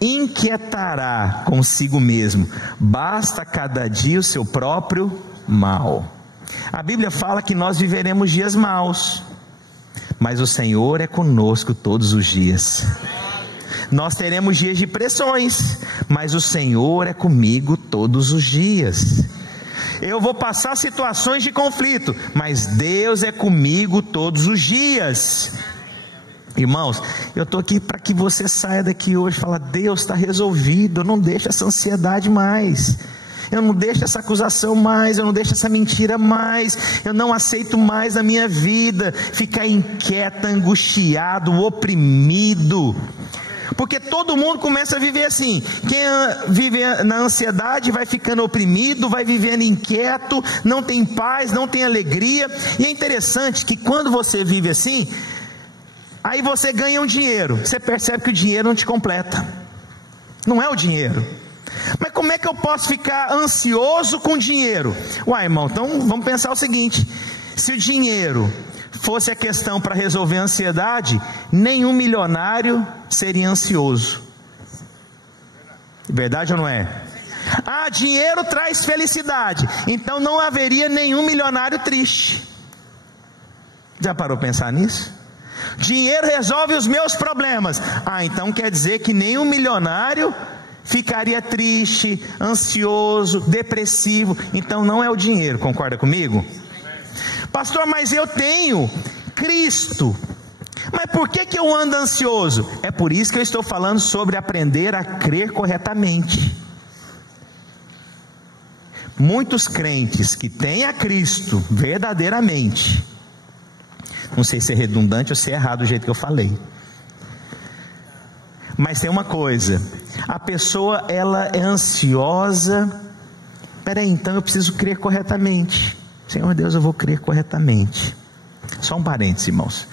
Inquietará consigo mesmo. Basta cada dia o seu próprio mal. A Bíblia fala que nós viveremos dias maus, mas o Senhor é conosco todos os dias. Nós teremos dias de pressões, mas o Senhor é comigo todos os dias. Eu vou passar situações de conflito, mas Deus é comigo todos os dias. Irmãos, eu estou aqui para que você saia daqui hoje e fale, Deus está resolvido, não deixa essa ansiedade mais. Eu não deixo essa acusação mais, eu não deixo essa mentira mais, eu não aceito mais na minha vida ficar inquieto, angustiado, oprimido. Porque todo mundo começa a viver assim. Quem vive na ansiedade vai ficando oprimido, vai vivendo inquieto, não tem paz, não tem alegria. E é interessante que quando você vive assim, aí você ganha um dinheiro, você percebe que o dinheiro não te completa. Não é o dinheiro. Mas como é que eu posso ficar ansioso com dinheiro? Uai, irmão, então vamos pensar o seguinte: se o dinheiro fosse a questão para resolver a ansiedade, nenhum milionário seria ansioso. Verdade ou não é? Ah, dinheiro traz felicidade, então não haveria nenhum milionário triste. Já parou a pensar nisso? Dinheiro resolve os meus problemas. Ah, então quer dizer que nenhum milionário ficaria triste, ansioso, depressivo. Então não é o dinheiro, concorda comigo? Pastor, mas eu tenho Cristo. Mas por que eu ando ansioso? É por isso que eu estou falando sobre aprender a crer corretamente. Muitos crentes que têm a Cristo verdadeiramente, não sei se é redundante ou se é errado o jeito que eu falei, mas tem uma coisa: a pessoa ela é ansiosa. Peraí, então eu preciso crer corretamente. Senhor Deus, eu vou crer corretamente. Só um parênteses, irmãos.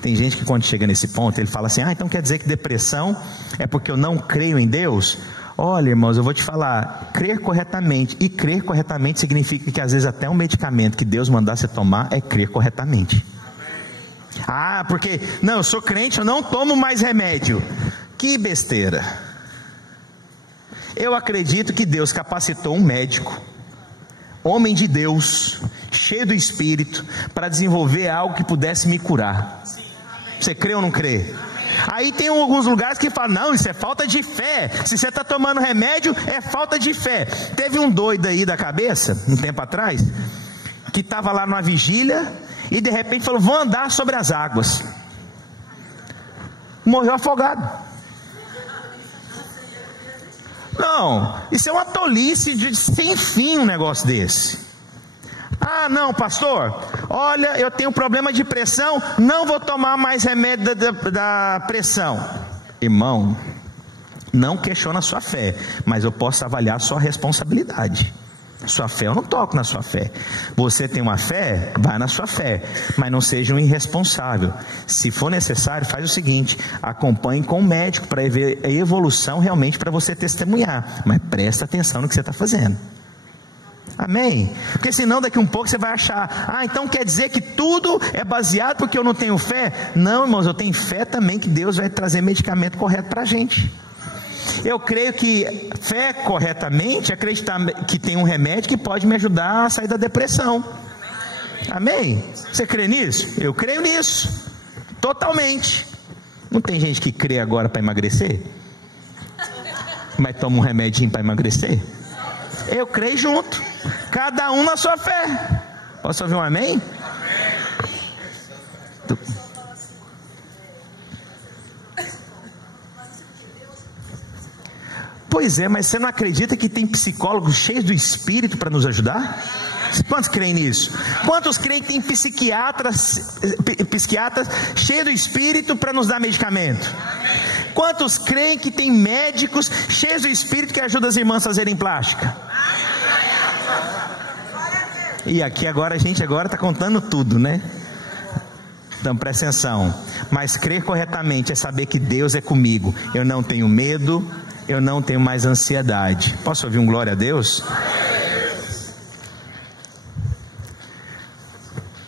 Tem gente que quando chega nesse ponto, ele fala assim: ah, então quer dizer que depressão é porque eu não creio em Deus? Olha, irmãos, eu vou te falar, crer corretamente, e crer corretamente significa que às vezes até um medicamento que Deus mandar você tomar é crer corretamente. Ah, porque, não, eu sou crente, eu não tomo mais remédio. Que besteira. Eu acredito que Deus capacitou um médico, homem de Deus, cheio do Espírito, para desenvolver algo que pudesse me curar. Você crê ou não crê? Aí tem alguns lugares que falam: não, isso é falta de fé. Se você está tomando remédio, é falta de fé. Teve um doido aí da cabeça, um tempo atrás, que estava lá numa vigília e de repente falou: vou andar sobre as águas. Morreu afogado. Não, isso é uma tolice sem fim, um negócio desse. Ah, não, pastor, olha, eu tenho problema de pressão, não vou tomar mais remédio da pressão. Irmão, não questiona a sua fé, mas eu posso avaliar a sua responsabilidade. Sua fé, eu não toco na sua fé. Você tem uma fé, vai na sua fé, mas não seja um irresponsável. Se for necessário, faz o seguinte: acompanhe com o médico para ver a evolução realmente, para você testemunhar, mas presta atenção no que você está fazendo. Amém? Porque senão daqui um pouco você vai achar: ah, então quer dizer que tudo é baseado porque eu não tenho fé? Não, irmãos, eu tenho fé também que Deus vai trazer medicamento correto para a gente. Eu creio que fé corretamente é acreditar que tem um remédio que pode me ajudar a sair da depressão. Amém? Você crê nisso? Eu creio nisso, totalmente. Não tem gente que crê agora para emagrecer, mas toma um remedinho para emagrecer? Eu creio junto, cada um na sua fé. Posso ouvir um amém? Pois é, mas você não acredita que tem psicólogos cheios do Espírito para nos ajudar? Quantos creem nisso? Quantos creem que tem psiquiatras cheios do Espírito para nos dar medicamento? Quantos creem que tem médicos cheios do Espírito que ajudam as irmãs a fazerem plástica? E aqui agora a gente está contando tudo, né? Então presta atenção. Mas crer corretamente é saber que Deus é comigo. Eu não tenho medo, eu não tenho mais ansiedade. Posso ouvir um glória a Deus?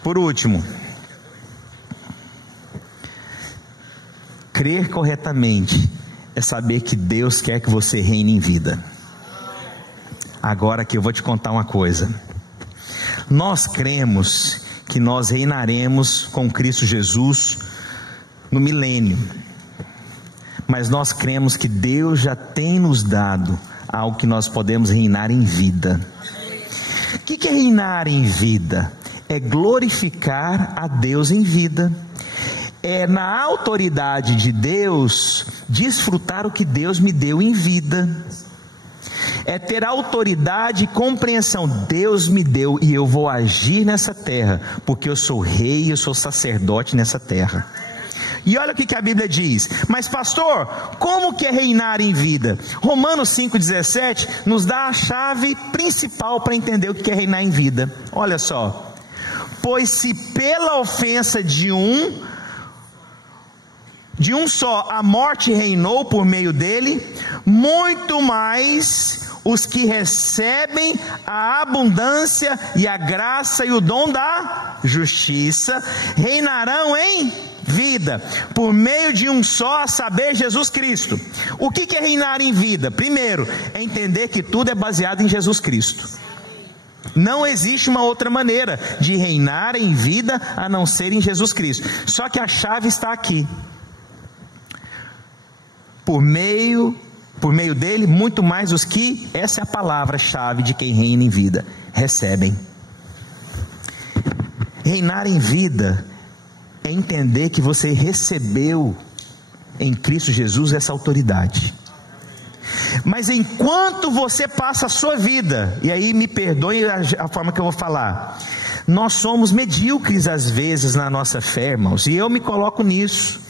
Por último, crer corretamente é saber que Deus quer que você reine em vida. Agora aqui eu vou te contar uma coisa. Nós cremos que nós reinaremos com Cristo Jesus no milênio, mas nós cremos que Deus já tem nos dado algo que nós podemos reinar em vida. O que é reinar em vida? É glorificar a Deus em vida, é na autoridade de Deus desfrutar o que Deus me deu em vida. é ter autoridade e compreensão. Deus me deu e eu vou agir nessa terra, porque eu sou rei, eu sou sacerdote nessa terra. E olha o que a Bíblia diz. Mas pastor, como que é reinar em vida? Romanos 5,17 nos dá a chave principal para entender o que é reinar em vida. Olha só: pois se pela ofensa de um só a morte reinou por meio dele, muito mais os que recebem a abundância e a graça e o dom da justiça reinarão em vida, por meio de um só, a saber, Jesus Cristo. O que é reinar em vida? Primeiro, é entender que tudo é baseado em Jesus Cristo. Não existe uma outra maneira de reinar em vida a não ser em Jesus Cristo. Só que a chave está aqui. Por meio dele, muito mais os que, essa é a palavra-chave de quem reina em vida, recebem. Reinar em vida é entender que você recebeu em Cristo Jesus essa autoridade. Mas enquanto você passa a sua vida, e aí me perdoe a forma que eu vou falar, nós somos medíocres às vezes na nossa fé, irmãos, e eu me coloco nisso.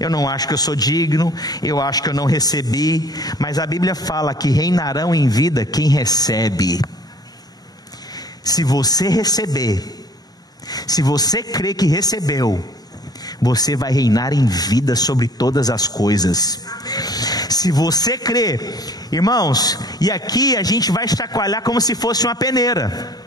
Eu não acho que eu sou digno, eu acho que eu não recebi, mas a Bíblia fala que reinarão em vida quem recebe. Se você receber, se você crê que recebeu, você vai reinar em vida sobre todas as coisas. Se você crê, irmãos, e aqui a gente vai chacoalhar como se fosse uma peneira.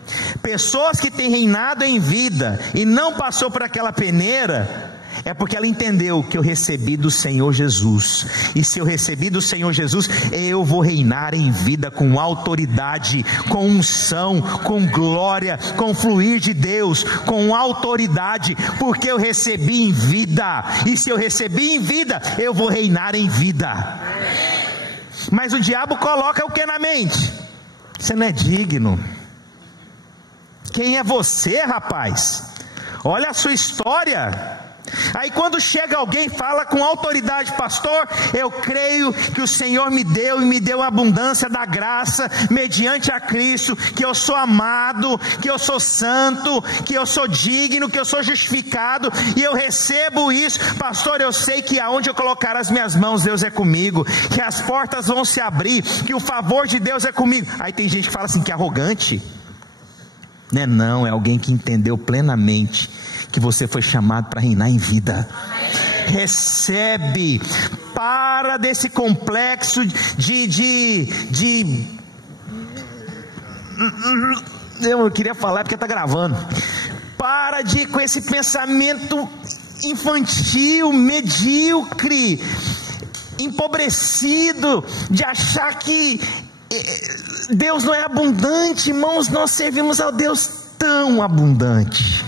Pessoas que têm reinado em vida e não passou por aquela peneira, é porque ela entendeu que eu recebi do Senhor Jesus. E se eu recebi do Senhor Jesus, eu vou reinar em vida com autoridade, com unção, com glória, com fluir de Deus, com autoridade, porque eu recebi em vida. E se eu recebi em vida, eu vou reinar em vida. Mas o diabo coloca o que na mente? Você não é digno. Quem é você, rapaz? Olha a sua história. Aí quando chega alguém e fala com autoridade: pastor, eu creio que o Senhor me deu e me deu a abundância da graça mediante a Cristo, que eu sou amado, que eu sou santo, que eu sou digno, que eu sou justificado, e eu recebo isso. Pastor, eu sei que aonde eu colocar as minhas mãos, Deus é comigo, que as portas vão se abrir, que o favor de Deus é comigo. Aí tem gente que fala assim, que é arrogante. Não, é alguém que entendeu plenamente que você foi chamado para reinar em vida. Recebe. Para desse complexo eu queria falar porque está gravando. Para com esse pensamento infantil, medíocre, empobrecido, de achar que Deus não é abundante. Irmãos, nós servimos ao Deus tão abundante.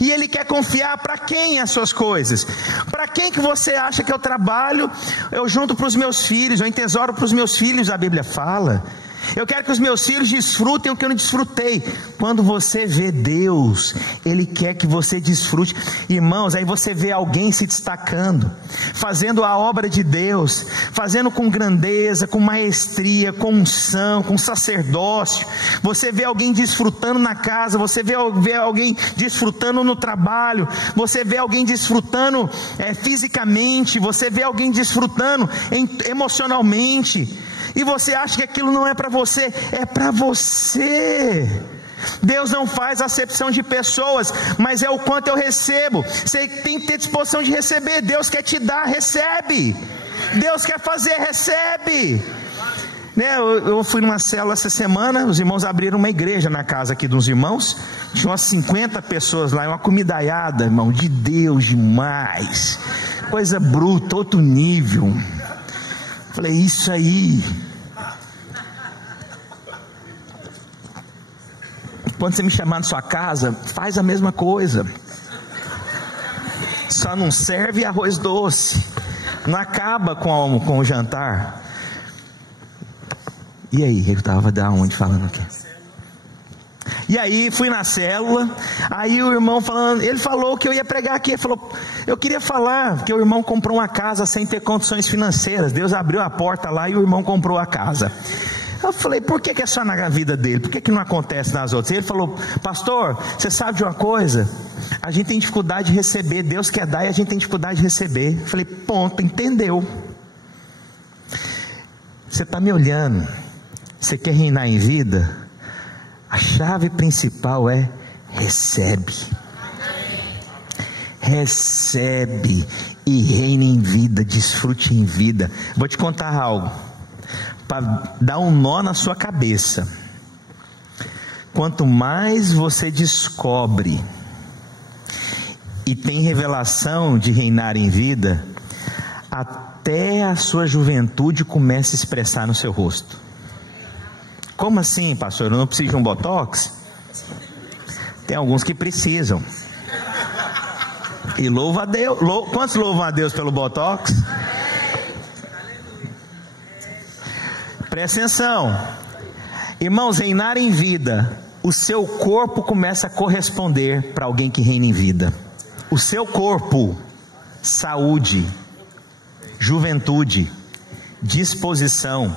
E Ele quer confiar para quem as suas coisas? Para quem que você acha que eu trabalho? Eu junto para os meus filhos, eu entesouro para os meus filhos, a Bíblia fala. Eu quero que os meus filhos desfrutem o que eu não desfrutei. Quando você vê Deus, Ele quer que você desfrute. Irmãos, aí você vê alguém se destacando, fazendo a obra de Deus, fazendo com grandeza, com maestria, com unção, com sacerdócio. Você vê alguém desfrutando na casa, você vê alguém desfrutando no trabalho, você vê alguém desfrutando fisicamente, você vê alguém desfrutando emocionalmente. E você acha que aquilo não é para você? É para você. Deus não faz acepção de pessoas, mas é o quanto eu recebo. Você tem que ter disposição de receber. Deus quer te dar, recebe. Deus quer fazer, recebe. Eu fui numa célula essa semana, os irmãos abriram uma igreja na casa aqui dos irmãos, tinha umas 50 pessoas lá, uma comidaiada, irmão, de Deus demais, coisa bruta, outro nível. Falei, isso aí. Quando você me chamar na sua casa, faz a mesma coisa. Só não serve arroz doce. Não acaba com o jantar. E aí, eu estava da onde falando aqui? E aí fui na célula, aí o irmão falando, ele falou que eu ia pregar aqui, ele falou, eu queria falar que o irmão comprou uma casa sem ter condições financeiras, Deus abriu a porta lá e o irmão comprou a casa. Eu falei, por que é só na vida dele? Por que não acontece nas outras? Ele falou, pastor, você sabe de uma coisa? A gente tem dificuldade de receber, Deus quer dar e a gente tem dificuldade de receber. Eu falei, ponto, entendeu? Você está me olhando, você quer reinar em vida? A chave principal é recebe. Recebe e reine em vida, desfrute em vida. Vou te contar algo para dar um nó na sua cabeça. Quanto mais você descobre e tem revelação de reinar em vida, até a sua juventude começa a expressar no seu rosto. Como assim, pastor? Eu não preciso de um botox? Tem alguns que precisam. E louva a Deus. Quantos louvam a Deus pelo botox? Presta atenção, irmãos, reinar em vida, o seu corpo começa a corresponder para alguém que reina em vida. O seu corpo, saúde, juventude, disposição,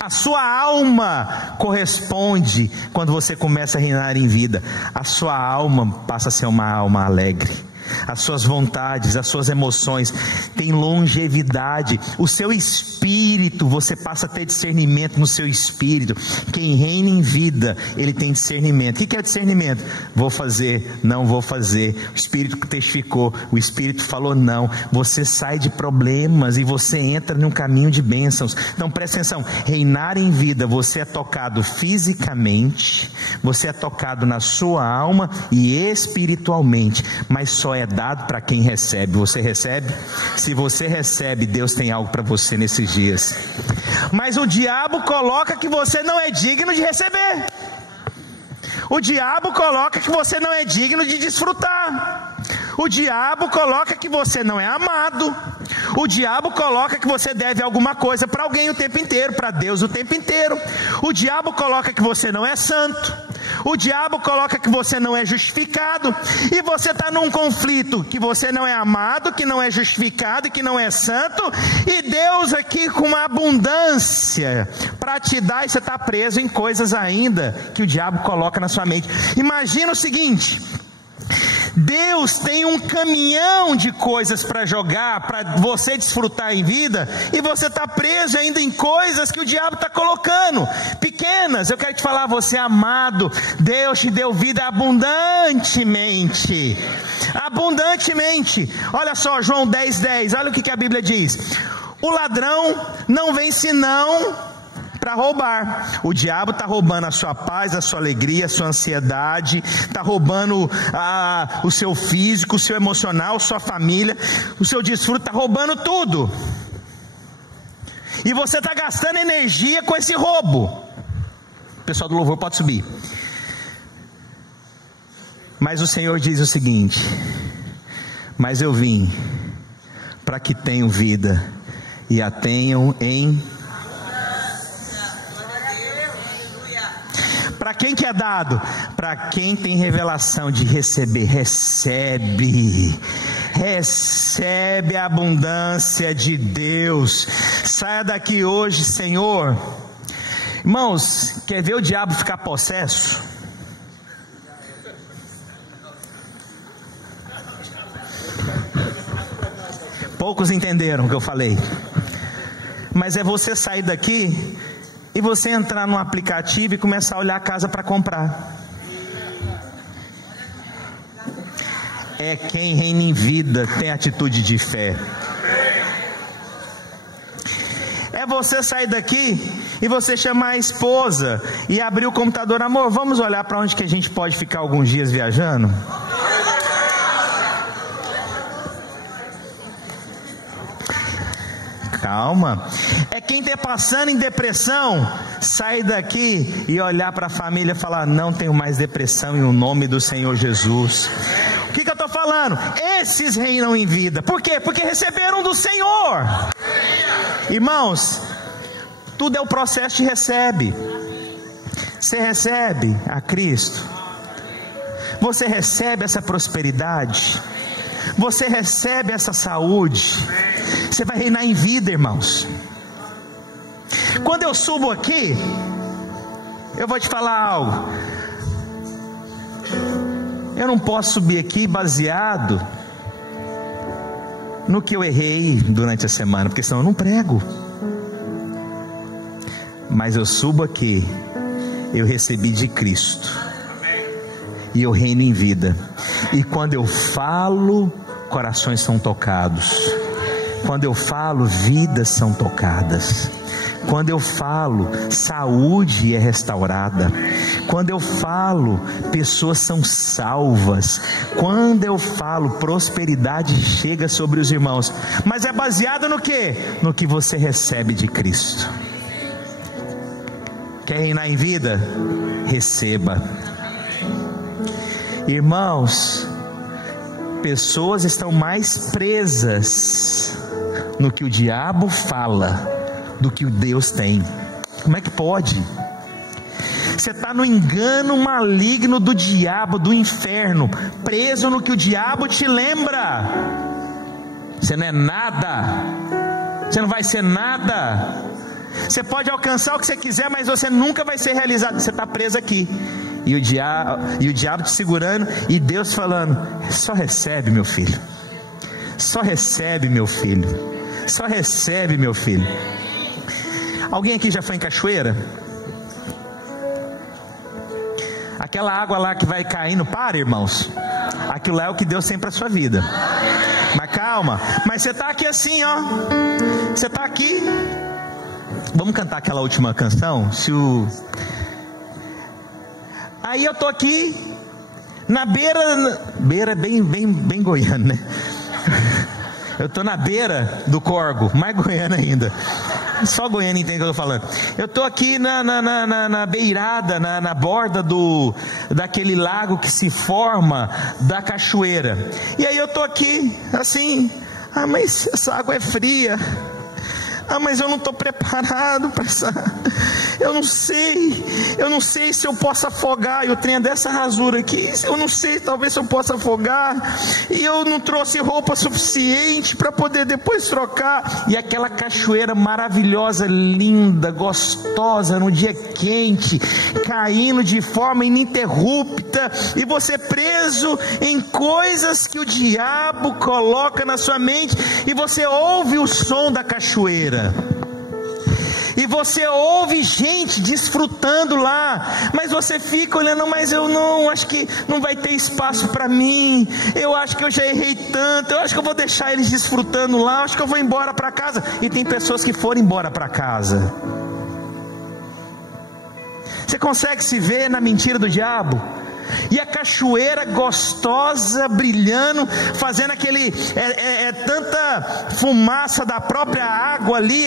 a sua alma corresponde quando você começa a reinar em vida. A sua alma passa a ser uma alma alegre. As suas vontades, as suas emoções têm longevidade. O seu espírito, você passa a ter discernimento no seu espírito. Quem reina em vida, ele tem discernimento. O que é discernimento? Vou fazer, não vou fazer. O espírito testificou, o espírito falou não. Você sai de problemas e você entra num caminho de bênçãos. Então presta atenção, reinar em vida, você é tocado fisicamente, você é tocado na sua alma e espiritualmente, mas só é dado para quem recebe. Você recebe? Se você recebe, Deus tem algo para você nesses dias. Mas o diabo coloca que você não é digno de receber. O diabo coloca que você não é digno de desfrutar. O diabo coloca que você não é amado. O diabo coloca que você deve alguma coisa para alguém o tempo inteiro, para Deus o tempo inteiro. O diabo coloca que você não é santo. O diabo coloca que você não é justificado. E você está num conflito que você não é amado, que não é justificado e que não é santo. E Deus aqui com uma abundância para te dar, e você está preso em coisas ainda que o diabo coloca na sua mente. Imagina o seguinte: Deus tem um caminhão de coisas para jogar, para você desfrutar em vida, e você está preso ainda em coisas que o diabo está colocando, pequenas. Eu quero te falar, você é amado, Deus te deu vida abundantemente, abundantemente. Olha só, João 10:10, olha o que a Bíblia diz: o ladrão não vem senão para roubar. O diabo está roubando a sua paz, a sua alegria, a sua ansiedade, está roubando o seu físico, o seu emocional, sua família, o seu desfrute, está roubando tudo. E você está gastando energia com esse roubo. O pessoal do louvor pode subir. Mas o Senhor diz o seguinte: mas eu vim para que tenham vida e a tenham em... Para quem que é dado? Para quem tem revelação de receber. Recebe a abundância de Deus. Saia daqui hoje, Senhor. Irmãos, quer ver o diabo ficar possesso? Poucos entenderam o que eu falei. Mas é você sair daqui e você entrar num aplicativo e começar a olhar a casa para comprar. É quem reina em vida tem atitude de fé. É você sair daqui e você chamar a esposa e abrir o computador: amor, vamos olhar para onde que a gente pode ficar alguns dias viajando? Calma. É quem está passando em depressão sair daqui e olhar para a família e falar: não tenho mais depressão em o nome do Senhor Jesus. O que eu estou falando? Esses reinam em vida. Por quê? Porque receberam do Senhor. Irmãos, tudo é o processo de recebe. Você recebe a Cristo, Você recebe essa prosperidade? Você recebe essa saúde? Você vai reinar em vida, irmãos. Quando eu subo aqui, eu vou te falar algo. Eu não posso subir aqui baseado no que eu errei durante a semana, porque senão eu não prego. Mas eu subo aqui, eu recebi de Cristo, e eu reino em vida. E quando eu falo, corações são tocados. Quando eu falo, vidas são tocadas. Quando eu falo, saúde é restaurada. Quando eu falo, pessoas são salvas. Quando eu falo, prosperidade chega sobre os irmãos. Mas é baseado no quê? No que você recebe de Cristo. Quer reinar em vida? Receba. Irmãos, pessoas estão mais presas no que o diabo fala do que o Deus tem. Como é que pode? Você está no engano maligno do diabo, do inferno, preso no que o diabo te lembra. Você não é nada, você não vai ser nada. Você pode alcançar o que você quiser, mas você nunca vai ser realizado. Você está preso aqui, e o diabo te segurando, e Deus falando: só recebe, meu filho. Só recebe, meu filho. Só recebe, meu filho. Alguém aqui já foi em cachoeira? Aquela água lá que vai caindo, para, irmãos. Aquilo é o que Deus tem para a sua vida. Mas calma, mas você está aqui assim, ó. Você está aqui. Vamos cantar aquela última canção? Aí eu tô aqui na beira bem goiano, né? Eu tô na beira do Corgo, mais goiano ainda. Só goiano entende o que eu tô falando. Eu tô aqui na beirada, na borda daquele lago que se forma da cachoeira. E aí eu tô aqui assim, mas essa água é fria. Mas eu não estou preparado para essa. Eu não sei se eu posso afogar. Eu tenho dessa rasura aqui. Eu não sei, talvez eu possa afogar. E eu não trouxe roupa suficiente para poder depois trocar. E aquela cachoeira maravilhosa, linda, gostosa, no dia quente, caindo de forma ininterrupta. E você preso em coisas que o diabo coloca na sua mente. E você ouve o som da cachoeira. E você ouve gente desfrutando lá, mas você fica olhando, mas eu não, acho que não vai ter espaço para mim, eu acho que eu já errei tanto, eu acho que eu vou deixar eles desfrutando lá, acho que eu vou embora para casa. E tem pessoas que foram embora para casa. Você consegue se ver na mentira do diabo? E a cachoeira gostosa, brilhando, fazendo aquele, tanta fumaça da própria água ali,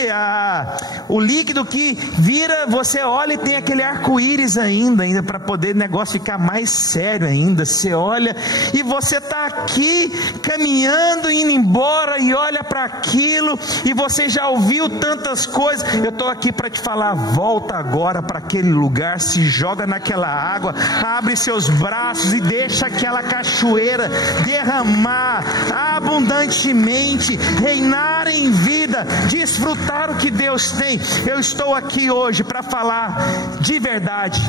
o líquido que vira, você olha e tem aquele arco-íris ainda para poder o negócio ficar mais sério ainda. Você olha e você está aqui caminhando, indo embora, e olha para aquilo, e você já ouviu tantas coisas. Eu estou aqui para te falar: volta agora para aquele lugar, se joga naquela água, abre seus braços e deixa aquela cachoeira derramar abundantemente, reinar em vida, desfrutar o que Deus tem. Eu estou aqui hoje para falar de verdade.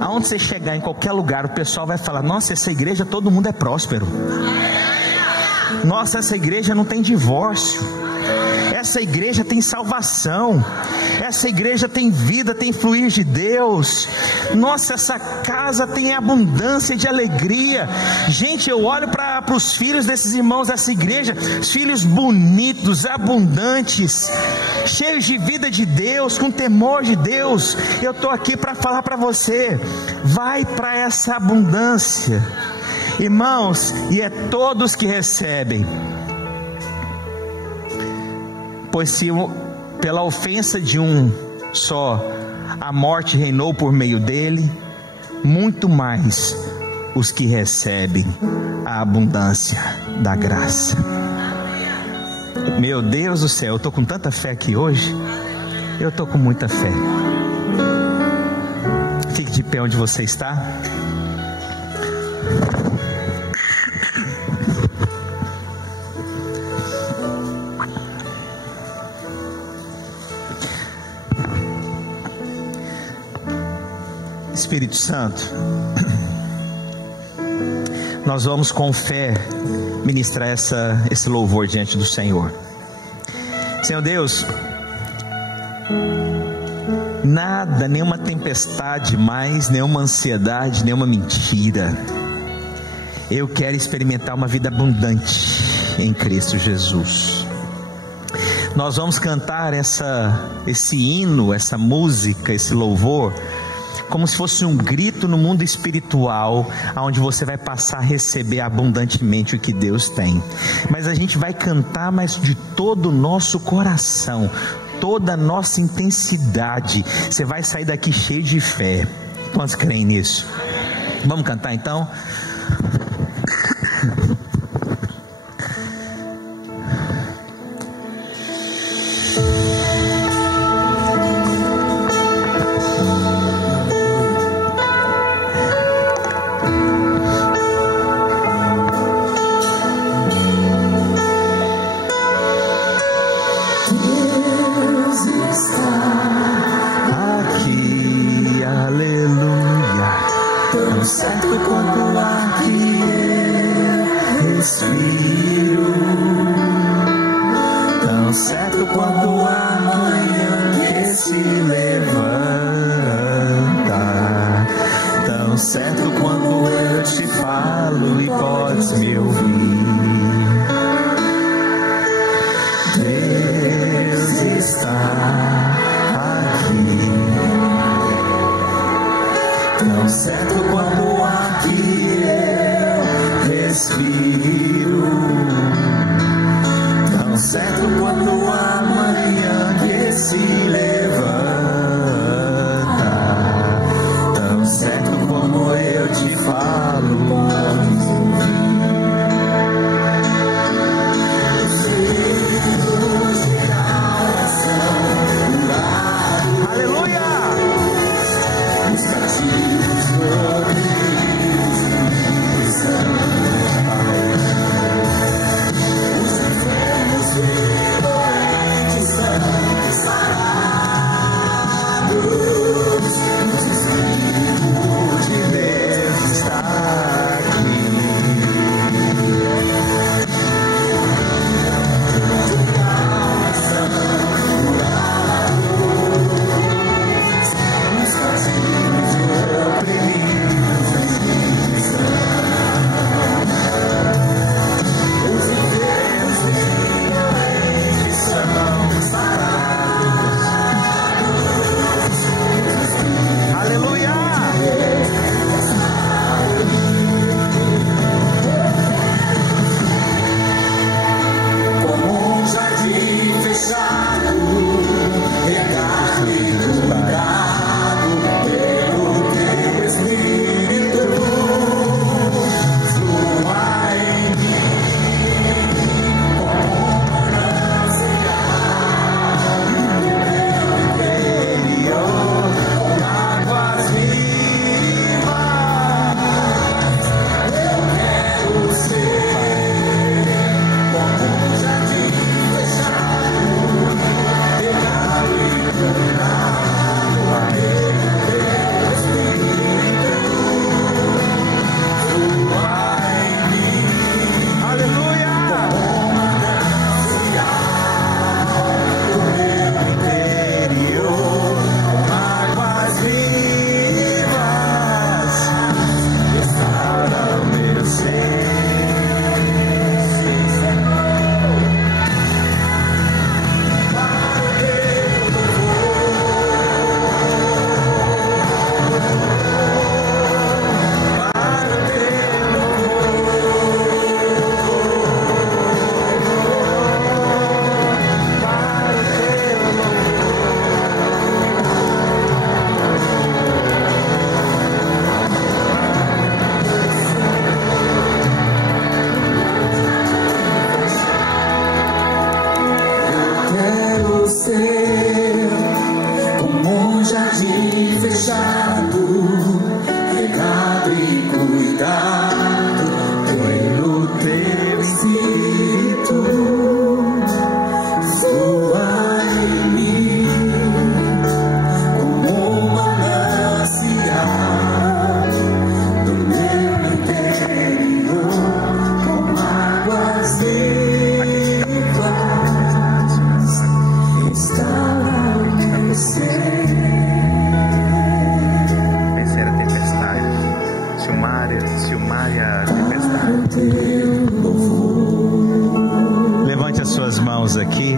Aonde você chegar, em qualquer lugar, o pessoal vai falar: nossa, essa igreja todo mundo é próspero. Nossa, essa igreja não tem divórcio. Essa igreja tem salvação. Essa igreja tem vida, tem fluir de Deus. Nossa, essa casa tem abundância de alegria. Gente, eu olho para os filhos desses irmãos dessa igreja, filhos bonitos, abundantes, cheios de vida de Deus, com temor de Deus. Eu estou aqui para falar para você: vai para essa abundância, irmãos, e é todos que recebem. Pois se pela ofensa de um só a morte reinou por meio dele, muito mais os que recebem a abundância da graça. Meu Deus do céu, eu estou com tanta fé aqui hoje. Eu estou com muita fé. Fique de pé onde você está. Espírito Santo, nós vamos com fé ministrar esse louvor diante do Senhor. Senhor Deus, nada, nenhuma tempestade mais, nenhuma ansiedade, nenhuma mentira. Eu quero experimentar uma vida abundante em Cristo Jesus. Nós vamos cantar esse hino, essa música, esse louvor, como se fosse um grito no mundo espiritual, onde você vai passar a receber abundantemente o que Deus tem. Mas a gente vai cantar, mas de todo o nosso coração, toda a nossa intensidade. Você vai sair daqui cheio de fé. Quantos creem nisso? Vamos cantar então? suas mãos aqui.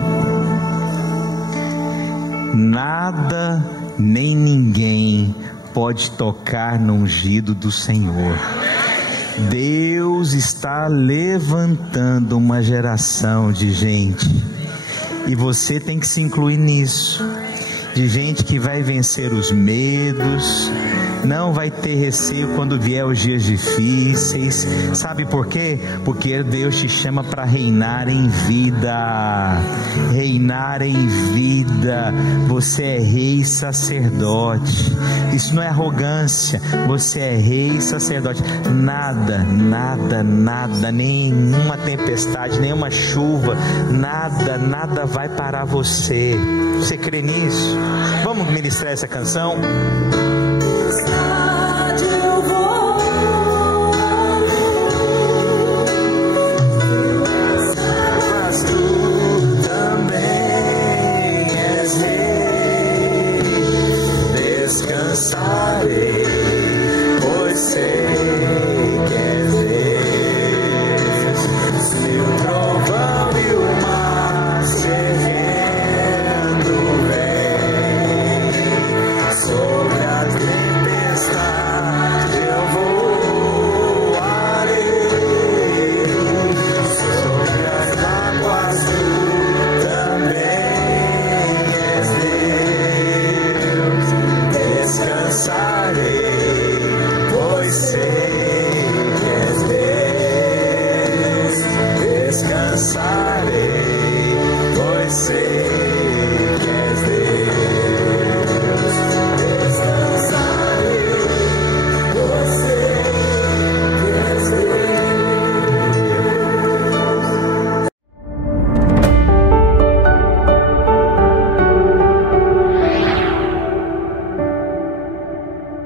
Nada nem ninguém pode tocar no ungido do Senhor. Deus está levantando uma geração de gente, e você tem que se incluir nisso, de gente que vai vencer os medos, não vai ter receio quando vier os dias difíceis. Sabe por quê? Porque Deus te chama para reinar em vida. Reinar em vida. Você é rei e sacerdote. Isso não é arrogância. Você é rei e sacerdote. Nada, nenhuma tempestade, nenhuma chuva, nada vai parar você. Você crê nisso? Vamos ministrar essa canção?